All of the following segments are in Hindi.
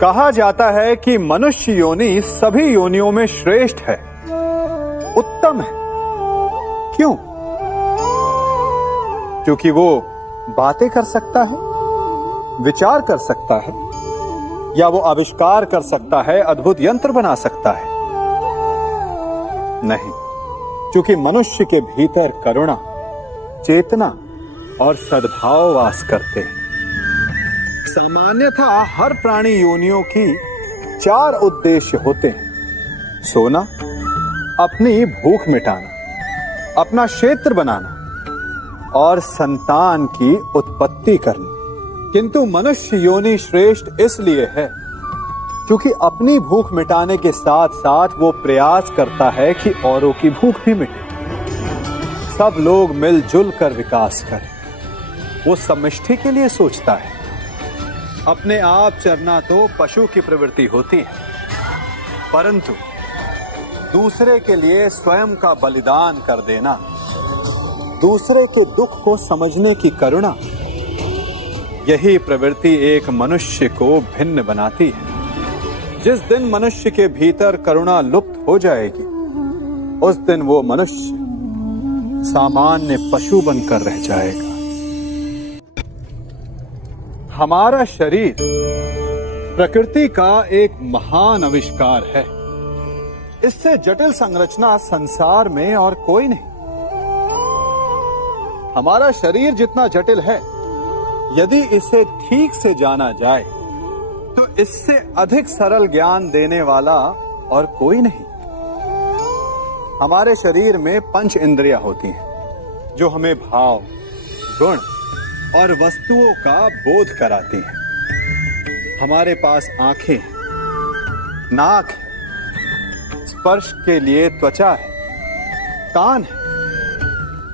कहा जाता है कि मनुष्य योनि सभी योनियों में श्रेष्ठ है, उत्तम है। क्यों? क्योंकि वो बातें कर सकता है, विचार कर सकता है, या वो आविष्कार कर सकता है, अद्भुत यंत्र बना सकता है। नहीं, क्योंकि मनुष्य के भीतर करुणा, चेतना और सद्भाव वास करते हैं। सामान्यतः हर प्राणी योनियों की 4 उद्देश्य होते हैं: सोना, अपनी भूख मिटाना, अपना क्षेत्र बनाना और संतान की उत्पत्ति करना। किंतु मनुष्य योनि श्रेष्ठ इसलिए है क्योंकि अपनी भूख मिटाने के साथ साथ वो प्रयास करता है कि औरों की भूख भी मिटे, सब लोग मिलजुल कर विकास करें। वो समष्टि के लिए सोचता है। अपने आप चरना तो पशु की प्रवृत्ति होती है, परंतु दूसरे के लिए स्वयं का बलिदान कर देना, दूसरे के दुख को समझने की करुणा, यही प्रवृत्ति एक मनुष्य को भिन्न बनाती है। जिस दिन मनुष्य के भीतर करुणा लुप्त हो जाएगी, उस दिन वो मनुष्य सामान्य पशु बनकर रह जाएगा। हमारा शरीर प्रकृति का एक महान आविष्कार है। इससे जटिल संरचना संसार में और कोई नहीं। हमारा शरीर जितना जटिल है, यदि इसे ठीक से जाना जाए तो इससे अधिक सरल ज्ञान देने वाला और कोई नहीं। हमारे शरीर में 5 इंद्रियां होती हैं जो हमें भाव, गुण और वस्तुओं का बोध कराती हैं। हमारे पास आंखें हैं, नाक है, स्पर्श के लिए त्वचा है, कान है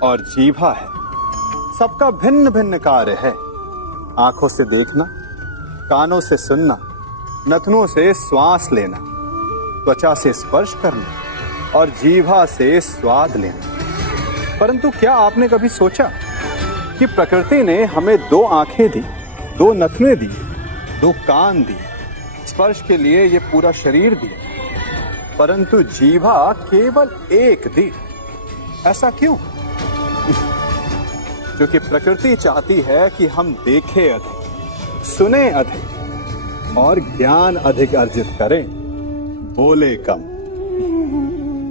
और जीभा है। सबका भिन्न भिन्न कार्य है। आंखों से देखना, कानों से सुनना, नथनों से श्वास लेना, त्वचा से स्पर्श करना और जीभा से स्वाद लेना। परंतु क्या आपने कभी सोचा कि प्रकृति ने हमें 2 आंखें दी, 2 नथने दी, 2 कान दी, स्पर्श के लिए ये पूरा शरीर दिया, परंतु जीभा केवल 1 दी? ऐसा क्यों? क्योंकि प्रकृति चाहती है कि हम देखें अधिक, सुने अधिक और ज्ञान अधिक अर्जित करें, बोले कम।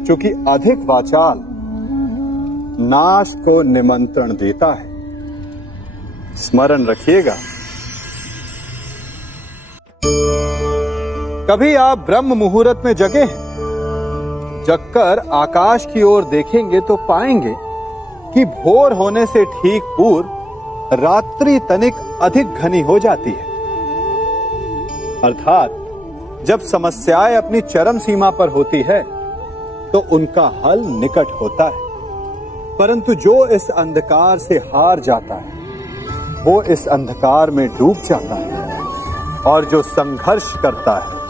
क्योंकि अधिक वाचाल नाश को निमंत्रण देता है। स्मरण रखिएगा। कभी आप ब्रह्म मुहूर्त में जगे हैं? जगकर आकाश की ओर देखेंगे तो पाएंगे कि भोर होने से ठीक पूर्व रात्रि तनिक अधिक घनी हो जाती है। अर्थात जब समस्याएं अपनी चरम सीमा पर होती है तो उनका हल निकट होता है। परंतु जो इस अंधकार से हार जाता है, वो इस अंधकार में डूब जाता है, और जो संघर्ष करता है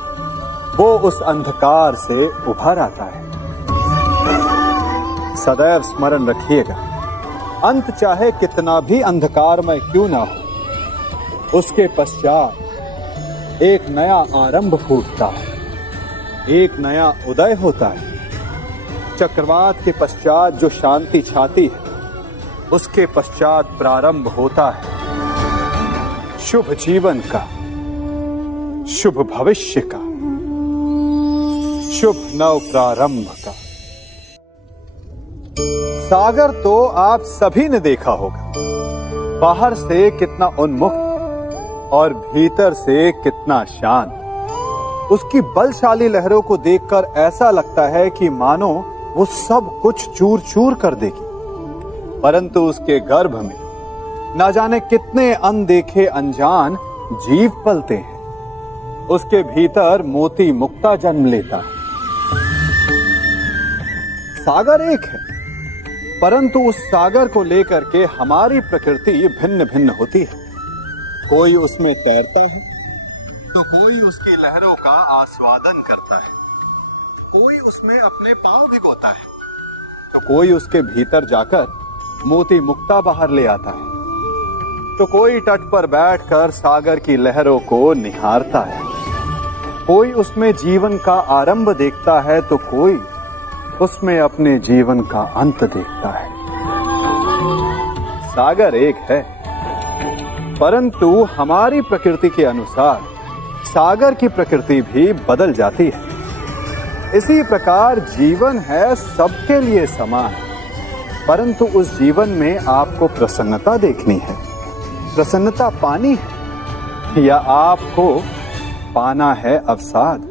वो उस अंधकार से उभर आता है। सदैव स्मरण रखिएगा, अंत चाहे कितना भी अंधकारमय क्यों ना हो, उसके पश्चात एक नया आरंभ फूटता है, एक नया उदय होता है। चक्रवात के पश्चात जो शांति छाती है, उसके पश्चात प्रारंभ होता है शुभ जीवन का, शुभ भविष्य का, शुभ नव प्रारंभ का। सागर तो आप सभी ने देखा होगा, बाहर से कितना उन्मुक्त और भीतर से कितना शांत। उसकी बलशाली लहरों को देखकर ऐसा लगता है कि मानो वो सब कुछ चूर चूर कर देगी, परंतु उसके गर्भ में ना जाने कितने अनदेखे अनजान जीव पलते हैं। उसके भीतर मोती मुक्ता जन्म लेता है। सागर एक है, परंतु उस सागर को लेकर के हमारी प्रकृति भिन्न भिन्न होती है। कोई उसमें तैरता है तो कोई उसकी लहरों का आस्वादन करता है, कोई उसमें अपने पांव भिगोता है तो कोई उसके भीतर जाकर मोती मुक्ता बाहर ले आता है। तो कोई तट पर बैठकर सागर की लहरों को निहारता है, कोई उसमें जीवन का आरंभ देखता है तो कोई उसमें अपने जीवन का अंत देखता है। सागर एक है, परंतु हमारी प्रकृति के अनुसार सागर की प्रकृति भी बदल जाती है। इसी प्रकार जीवन है सबके लिए समान, परंतु उस जीवन में आपको प्रसन्नता देखनी है, प्रसन्नता पानी है, या आपको पाना है अवसाद,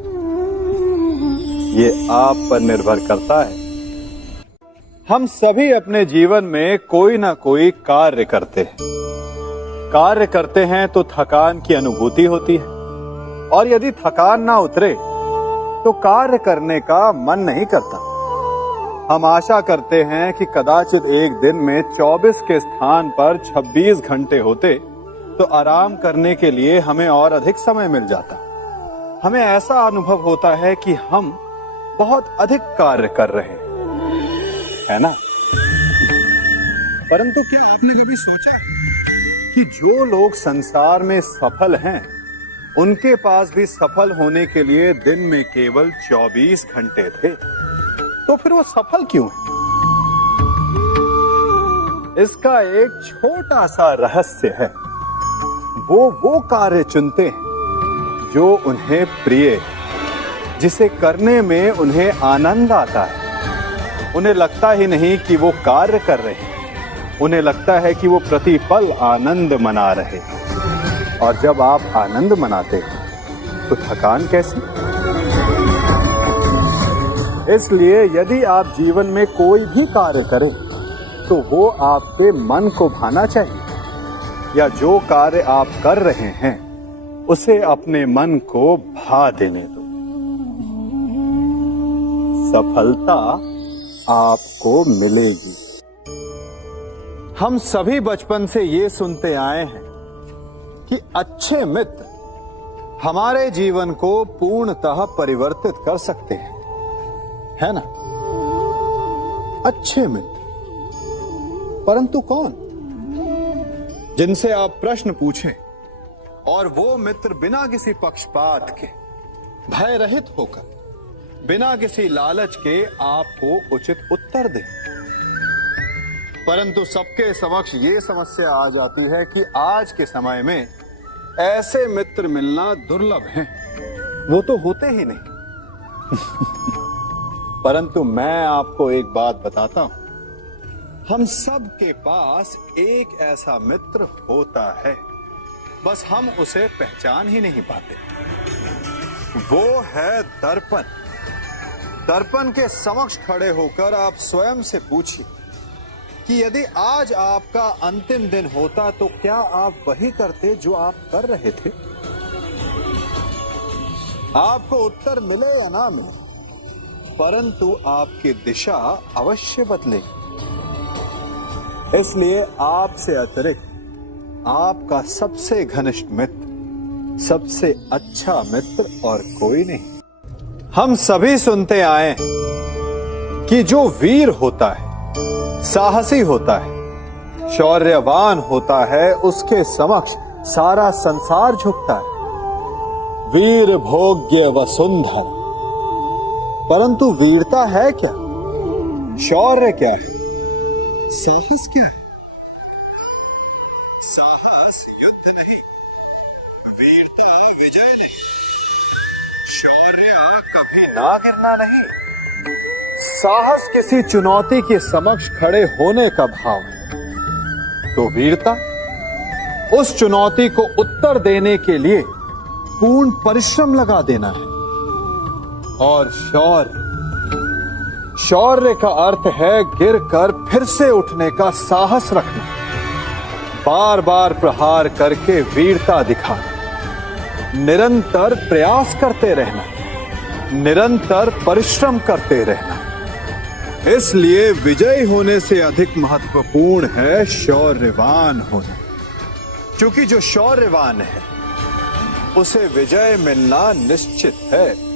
ये आप पर निर्भर करता है। हम सभी अपने जीवन में कोई ना कोई कार्य करते हैं। कार्य करते हैं तो थकान की अनुभूति होती है, और यदि थकान ना उतरे तो कार्य करने का मन नहीं करता। हम आशा करते हैं कि कदाचित एक दिन में 24 के स्थान पर 26 घंटे होते तो आराम करने के लिए हमें और अधिक समय मिल जाता। हमें ऐसा अनुभव होता है कि हम बहुत अधिक कार्य कर रहे हैं, है ना? परंतु क्या आपने कभी सोचा कि जो लोग संसार में सफल हैं, उनके पास भी सफल होने के लिए दिन में केवल 24 घंटे थे, तो फिर वो सफल क्यों है? इसका एक छोटा सा रहस्य है। वो कार्य चुनते हैं जो उन्हें प्रिय है, जिसे करने में उन्हें आनंद आता है। उन्हें लगता ही नहीं कि वो कार्य कर रहे हैं, उन्हें लगता है कि वो प्रतिपल आनंद मना रहे हैं। और जब आप आनंद मनाते हैं तो थकान कैसी? इसलिए यदि आप जीवन में कोई भी कार्य करें तो वो आपके मन को भाना चाहिए, या जो कार्य आप कर रहे हैं उसे अपने मन को भा देने दो। सफलता आपको मिलेगी। हम सभी बचपन से ये सुनते आए हैं कि अच्छे मित्र हमारे जीवन को पूर्णतः परिवर्तित कर सकते हैं, है ना? अच्छे मित्र, परंतु कौन? जिनसे आप प्रश्न पूछें और वो मित्र बिना किसी पक्षपात के, भय रहित होकर, बिना किसी लालच के आपको उचित उत्तर दें। परंतु सबके समक्ष ये समस्या आ जाती है कि आज के समय में ऐसे मित्र मिलना दुर्लभ हैं, वो तो होते ही नहीं। परंतु मैं आपको एक बात बताता हूं, हम सब के पास एक ऐसा मित्र होता है, बस हम उसे पहचान ही नहीं पाते। वो है दर्पण। दर्पण के समक्ष खड़े होकर आप स्वयं से पूछिए कि यदि आज आपका अंतिम दिन होता तो क्या आप वही करते जो आप कर रहे थे? आपको उत्तर मिले या ना मिले, परंतु आपकी दिशा अवश्य बदलेगी। इसलिए आपसे अतिरिक्त आपका सबसे घनिष्ठ मित्र, सबसे अच्छा मित्र और कोई नहीं। हम सभी सुनते आए हैं कि जो वीर होता है, साहसी होता है, शौर्यवान होता है, उसके समक्ष सारा संसार झुकता है। वीर भोग्य वसुंधरा। परंतु वीरता है क्या? शौर्य क्या है? साहस क्या है? साहस युद्ध नहीं, वीरता विजय नहीं, शौर्य कभी ना गिरना नहीं। साहस किसी चुनौती के समक्ष खड़े होने का भाव है, तो वीरता उस चुनौती को उत्तर देने के लिए पूर्ण परिश्रम लगा देना है। और शौर्य का अर्थ है गिरकर फिर से उठने का साहस रखना, बार बार प्रहार करके वीरता दिखाना, निरंतर प्रयास करते रहना, निरंतर परिश्रम करते रहना। इसलिए विजयी होने से अधिक महत्वपूर्ण है शौर्यवान होना, क्योंकि जो शौर्यवान है उसे विजय मिलना निश्चित है।